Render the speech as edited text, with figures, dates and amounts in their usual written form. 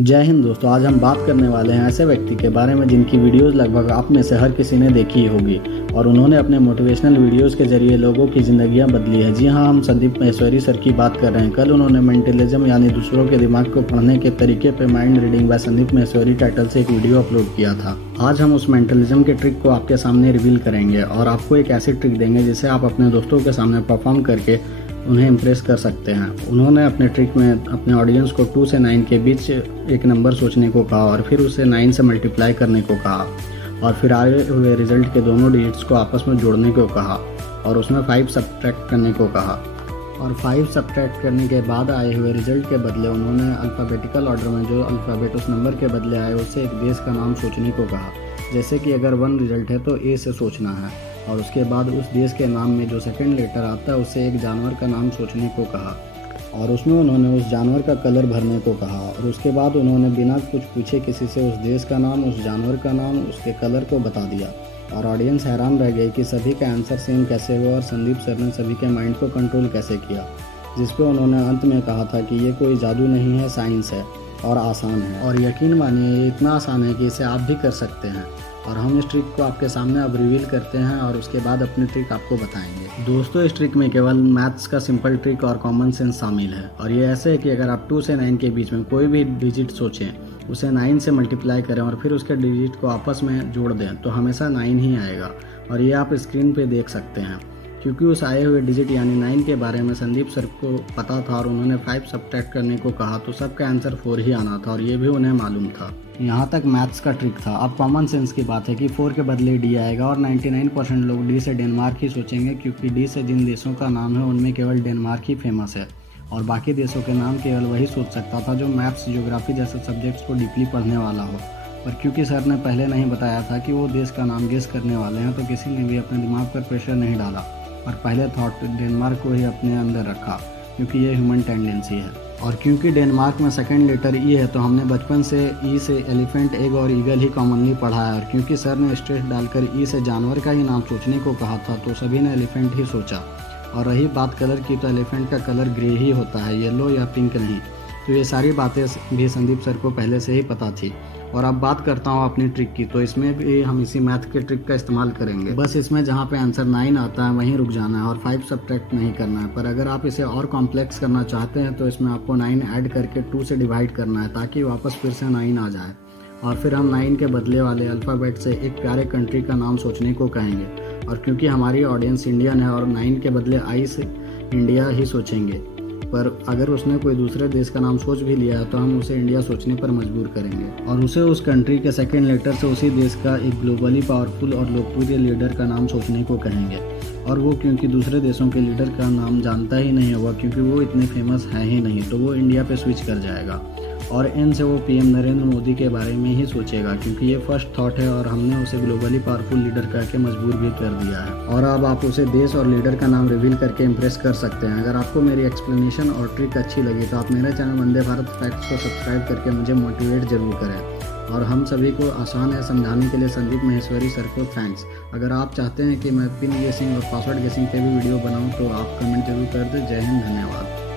जय हिंद दोस्तों। आज हम बात करने वाले हैं ऐसे व्यक्ति के बारे में जिनकी वीडियोस लगभग आप में से हर किसी ने देखी ही होगी और उन्होंने अपने मोटिवेशनल वीडियोस के जरिए लोगों की ज़िंदगियां बदली है। जी हां, हम संदीप महेश्वरी सर की बात कर रहे हैं। कल उन्होंने मेंटलिज्म यानी दूसरों के दिमाग को पढ़ने के तरीके पे mind reading by Sandeep Maheshwari title से एक वीडियो अपलोड किया था। आज हम उस मेंटलिज्म के ट्रिक को आपके सामने रिवील करेंगे और आपको एक ऐसी ट्रिक देंगे जिसे आप अपने दोस्तों के सामने परफॉर्म करके उन्हें इम्प्रेस कर सकते हैं। उन्होंने अपने ट्रिक में अपने ऑडियंस को 2 से 9 के बीच एक नंबर सोचने को कहा और फिर उसे 9 से मल्टीप्लाई करने को कहा और फिर आए हुए रिजल्ट के दोनों डिजिट्स को आपस में जोड़ने को कहा और उसमें 5 सब्ट्रैक्ट करने को कहा और 5 सब्ट्रैक्ट करने के बाद आए हुए रिजल्ट के बदले उन्होंने अल्फ़ाबेटिकल ऑर्डर में जो अल्फ़ाबेट उस नंबर के बदले आए उससे एक देश का नाम सोचने को कहा। जैसे कि अगर 1 रिजल्ट है तो ए से सोचना है और उसके बाद उस देश के नाम में जो सेकंड लेटर आता है उससे एक जानवर का नाम सोचने को कहा और उसमें उन्होंने उस जानवर का कलर भरने को कहा और उसके बाद उन्होंने बिना कुछ पूछे किसी से उस देश का नाम, उस जानवर का नाम, उसके कलर को बता दिया और ऑडियंस हैरान रह गई कि सभी का आंसर सेम कैसे हुआ और संदीप सर ने सभी के माइंड को कंट्रोल कैसे किया। जिस पे उन्होंने अंत में कहा था कि ये कोई जादू नहीं है, साइंस है और आसान है और यकीन मानिए ये इतना आसान है कि इसे आप भी कर सकते हैं। और हम इस ट्रिक को आपके सामने अब रिवील करते हैं और उसके बाद अपनी ट्रिक आपको बताएंगे। दोस्तों, इस ट्रिक में केवल मैथ्स का सिंपल ट्रिक और कॉमन सेंस शामिल है और ये ऐसे है कि अगर आप 2 से 9 के बीच में कोई भी डिजिट सोचें, उसे 9 से मल्टीप्लाई करें और फिर उसके डिजिट को आपस में जोड़ दें तो हमेशा 9 ही आएगा और ये आप स्क्रीन पे देख सकते हैं। क्योंकि उस आए हुए डिजिट यानी 9 के बारे में संदीप सर को पता था और उन्होंने 5 सब्ट्रैक्ट करने को कहा तो सबका आंसर 4 ही आना था और ये भी उन्हें मालूम था। यहाँ तक मैथ्स का ट्रिक था। अब कॉमन सेंस की बात है कि 4 के बदले डी आएगा और 99% लोग डी से डेनमार्क ही सोचेंगे क्योंकि डी से जिन देशों का नाम है उनमें केवल डेनमार्क ही फेमस है और बाकी देशों के नाम केवल वही सोच सकता था जो मैथ्स, ज्योग्राफी जैसे सब्जेक्ट्स को डीपली पढ़ने वाला हो। पर क्योंकि सर ने पहले नहीं बताया था कि वो देश का नाम गेस करने वाले हैं तो किसी ने भी अपने दिमाग पर प्रेशर नहीं डाला और पहले थॉट डेनमार्क को ही अपने अंदर रखा क्योंकि ये ह्यूमन टेंडेंसी है। और क्योंकि डेनमार्क में सेकंड लेटर ई है तो हमने बचपन से ई से एलिफेंट, एग और ईगल ही कॉमनली पढ़ा है और क्योंकि सर ने स्ट्रेस डालकर ई से जानवर का ही नाम सोचने को कहा था तो सभी ने एलिफेंट ही सोचा। और रही बात कलर की तो एलिफेंट का कलर ग्रे ही होता है, येलो या पिंक नहीं। तो ये सारी बातें भी संदीप सर को पहले से ही पता थी। और अब बात करता हूँ अपनी ट्रिक की, तो इसमें भी हम इसी मैथ के ट्रिक का इस्तेमाल करेंगे। बस इसमें जहाँ पे आंसर 9 आता है वहीं रुक जाना है और 5 सब्ट्रैक्ट नहीं करना है। पर अगर आप इसे और कॉम्प्लेक्स करना चाहते हैं तो इसमें आपको 9 ऐड करके 2 से डिवाइड करना है ताकि वापस फिर से 9 आ जाए और फिर हम 9 के बदले वाले अल्फ़ाबेट से एक प्यारे कंट्री का नाम सोचने को कहेंगे। और क्योंकि हमारी ऑडियंस इंडियन है और 9 के बदले आई से इंडिया ही सोचेंगे, पर अगर उसने कोई दूसरे देश का नाम सोच भी लिया है तो हम उसे इंडिया सोचने पर मजबूर करेंगे और उसे उस कंट्री के सेकंड लेटर से उसी देश का एक ग्लोबली पावरफुल और लोकप्रिय लीडर का नाम सोचने को कहेंगे। और वो क्योंकि दूसरे देशों के लीडर का नाम जानता ही नहीं होगा क्योंकि वो इतने फेमस है ही नहीं, तो वो इंडिया पे स्विच कर जाएगा और एन से वो पीएम नरेंद्र मोदी के बारे में ही सोचेगा क्योंकि ये फर्स्ट थॉट है और हमने उसे ग्लोबली पावरफुल लीडर करके मजबूर भी कर दिया है। और अब आप उसे देश और लीडर का नाम रिवील करके इम्प्रेस कर सकते हैं। अगर आपको मेरी एक्सप्लेनेशन और ट्रिक अच्छी लगी तो आप मेरे चैनल वंदे भारत फैक्ट्स को सब्सक्राइब करके मुझे मोटिवेट जरूर करें। और हम सभी को आसान है समझाने के लिए संदीप महेश्वरी सर को थैंक्स। अगर आप चाहते हैं कि मैं पिन गेसिंग और पासवर्ड गेसिंग पे भी वीडियो बनाऊं तो आप कमेंट जरूर कर दें। जय हिंद, धन्यवाद।